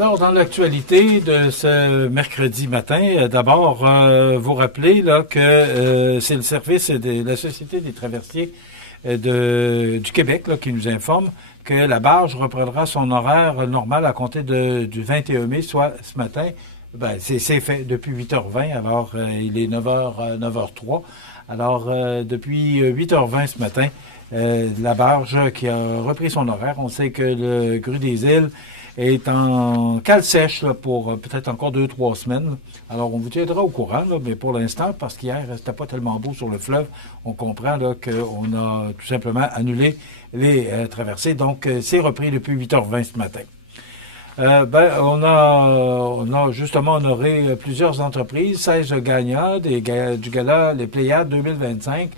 Alors, dans l'actualité de ce mercredi matin, d'abord, vous rappelez là, que c'est le service de la Société des traversiers du Québec là, qui nous informe que la barge reprendra son horaire normal à compter du 21 mai, soit ce matin. Ben, c'est fait depuis 8h20, alors il est 9h03. Alors, depuis 8h20 ce matin, la barge qui a repris son horaire. On sait que le Grue des Îles est en cale sèche là, pour peut-être encore 2-3 semaines. Alors, on vous tiendra au courant, là, mais pour l'instant, parce qu'hier, c'était pas tellement beau sur le fleuve, on comprend là, qu'on a tout simplement annulé les traversées. Donc, c'est repris depuis 8h20 ce matin. On a justement honoré plusieurs entreprises, 16 gagnants du gala Les Pléiades 2025.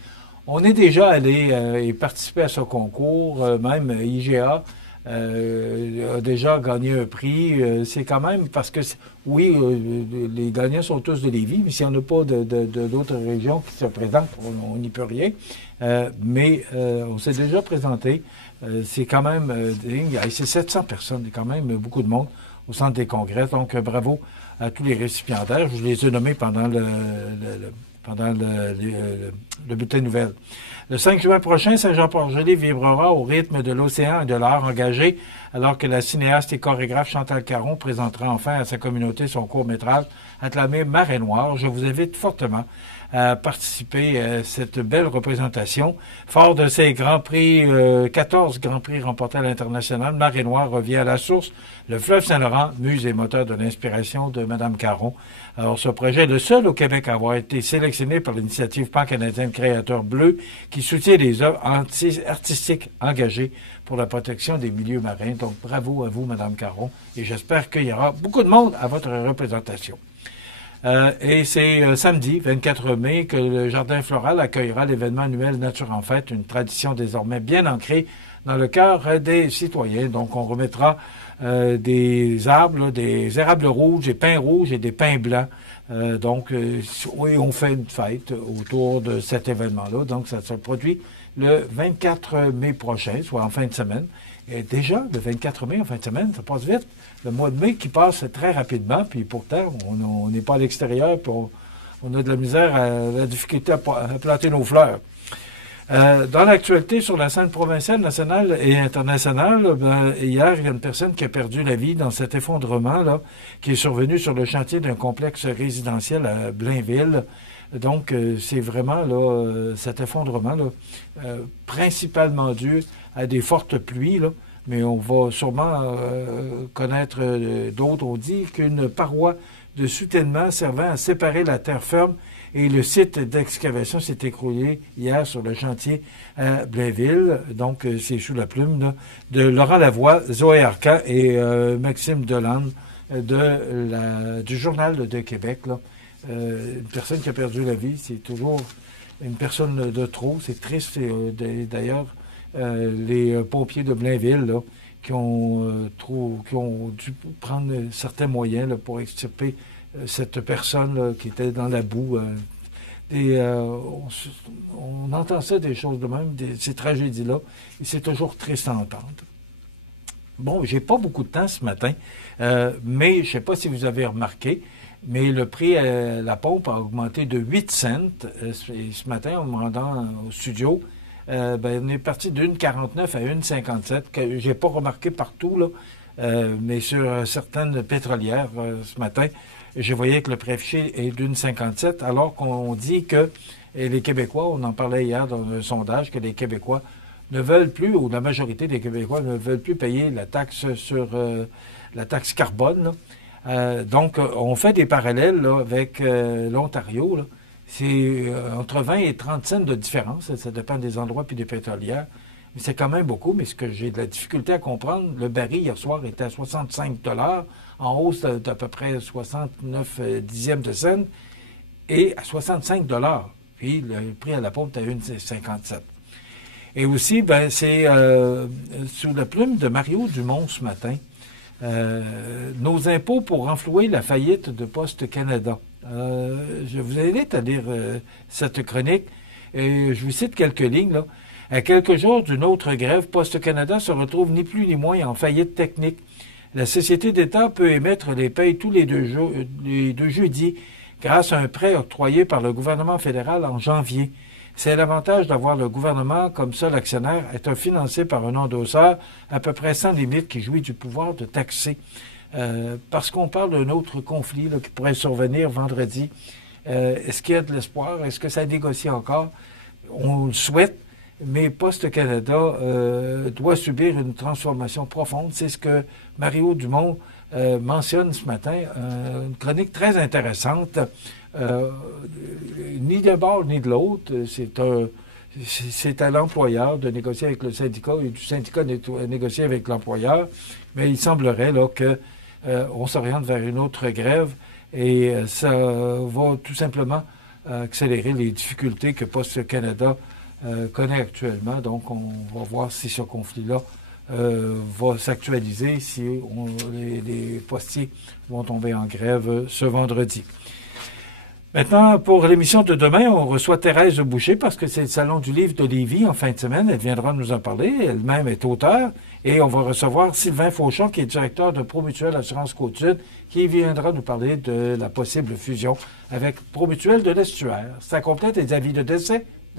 On est déjà allé et participé à ce concours, même IGA a déjà gagné un prix. C'est quand même parce que, oui, les gagnants sont tous de Lévis, mais s'il n'y en a pas d'autres régions qui se présentent, on n'y peut rien. Mais on s'est déjà présenté. C'est quand même c'est 700 personnes, c'est quand même beaucoup de monde au centre des congrès. Donc, bravo à tous les récipiendaires. Je les ai nommés pendant le bulletin de nouvelles. Le 5 juin prochain, Saint-Jean-Port-Joli vibrera au rythme de l'océan et de l'art engagé, alors que la cinéaste et chorégraphe Chantal Caron présentera enfin à sa communauté son court-métrage acclamé Marée Noire. Je vous invite fortement à participer à cette belle représentation. Fort de ces grands prix, 14 grands prix remportés à l'international, Marée Noire revient à la source, le fleuve Saint-Laurent, muse et moteur de l'inspiration de Mme Caron. Alors, ce projet est le seul au Québec à avoir été sélectionné par l'initiative pan-canadienne Créateurs Bleus qui soutient les œuvres artistiques engagées pour la protection des milieux marins. Donc, bravo à vous, Mme Caron, et j'espère qu'il y aura beaucoup de monde à votre représentation. Et c'est samedi, 24 mai, que le Jardin floral accueillera l'événement annuel Nature en fête, une tradition désormais bien ancrée dans le cœur des citoyens. Donc, on remettra des arbres, là, des érables rouges, des pins rouges et des pins blancs. Oui, on fait une fête autour de cet événement-là. Donc, ça se produit le 24 mai prochain, soit en fin de semaine. Et déjà, le 24 mai, en fin de semaine, ça passe vite. Le mois de mai qui passe très rapidement, puis pourtant, on n'est pas à l'extérieur, puis on a de la misère, la difficulté à planter nos fleurs. Dans l'actualité sur la scène provinciale, nationale et internationale, hier, il y a une personne qui a perdu la vie dans cet effondrement là, qui est survenu sur le chantier d'un complexe résidentiel à Blainville. Donc, c'est vraiment là, cet effondrement là, principalement dû à des fortes pluies, là, mais on va sûrement connaître d'autres. On dit qu'une paroi de soutènement servant à séparer la terre ferme et le site d'excavation s'est écroulé hier sur le chantier à Blainville. Donc, c'est sous la plume là, de Laurent Lavoie, Zoé Arcan et Maxime Delande du Journal de Québec. Là. Une personne qui a perdu la vie, c'est toujours une personne de trop. C'est triste. D'ailleurs, les pompiers de Blainville là, qui ont dû prendre certains moyens là, pour extirper cette personne là, qui était dans la boue. On entend ça, des choses de même, ces tragédies-là, et c'est toujours triste à entendre. Bon, j'ai pas beaucoup de temps ce matin, mais je sais pas si vous avez remarqué, mais le prix à la pompe a augmenté de 8 cents ce matin en me rendant au studio. On est parti de 1,49 à 1,57, que j'ai pas remarqué partout, là, mais sur certaines pétrolières ce matin, je voyais que le prix affiché est d'1,57, alors qu'on dit que les Québécois, on en parlait hier dans un sondage, que les Québécois ne veulent plus, ou la majorité des Québécois ne veulent plus payer la taxe sur la taxe carbone. Donc, on fait des parallèles là, avec l'Ontario. Là. C'est entre 20 et 30 cents de différence. Ça dépend des endroits puis des pétrolières. Mais c'est quand même beaucoup. Mais ce que j'ai de la difficulté à comprendre, le baril hier soir était à 65 $, en hausse d'à peu près 69 dixièmes de cent, et à 65 $. Puis le prix à la pompe est à 1,57. Et aussi, c'est sous la plume de Mario Dumont ce matin, nos impôts pour renflouer la faillite de Poste Canada. Je vous invite à lire cette chronique. Je vous cite quelques lignes. Là. À quelques jours d'une autre grève, Poste Canada se retrouve ni plus ni moins en faillite technique. La société d'État peut émettre les payes tous les deux jeudis grâce à un prêt octroyé par le gouvernement fédéral en janvier. C'est l'avantage d'avoir le gouvernement comme seul actionnaire, étant financé par un endosseur à peu près sans limite qui jouit du pouvoir de taxer. Parce qu'on parle d'un autre conflit là, qui pourrait survenir vendredi. Est-ce qu'il y a de l'espoir? Est-ce que ça négocie encore? On le souhaite, mais Poste Canada doit subir une transformation profonde. C'est ce que Mario Dumont mentionne ce matin, une chronique très intéressante. Ni d'un bord ni de l'autre, c'est à l'employeur de négocier avec le syndicat et du syndicat de négocier avec l'employeur, mais il semblerait là que on s'oriente vers une autre grève et ça va tout simplement accélérer les difficultés que Poste Canada connaît actuellement. Donc, on va voir si ce conflit-là va s'actualiser, si les postiers vont tomber en grève ce vendredi. Maintenant, pour l'émission de demain, on reçoit Thérèse Boucher parce que c'est le Salon du livre de Lévis en fin de semaine. Elle viendra nous en parler. Elle-même est auteure. Et on va recevoir Sylvain Fauchon, qui est directeur de Promutuelle Assurance Côte-Sud, qui viendra nous parler de la possible fusion avec Promutuelle de l'Estuaire. Ça complète les avis de décès.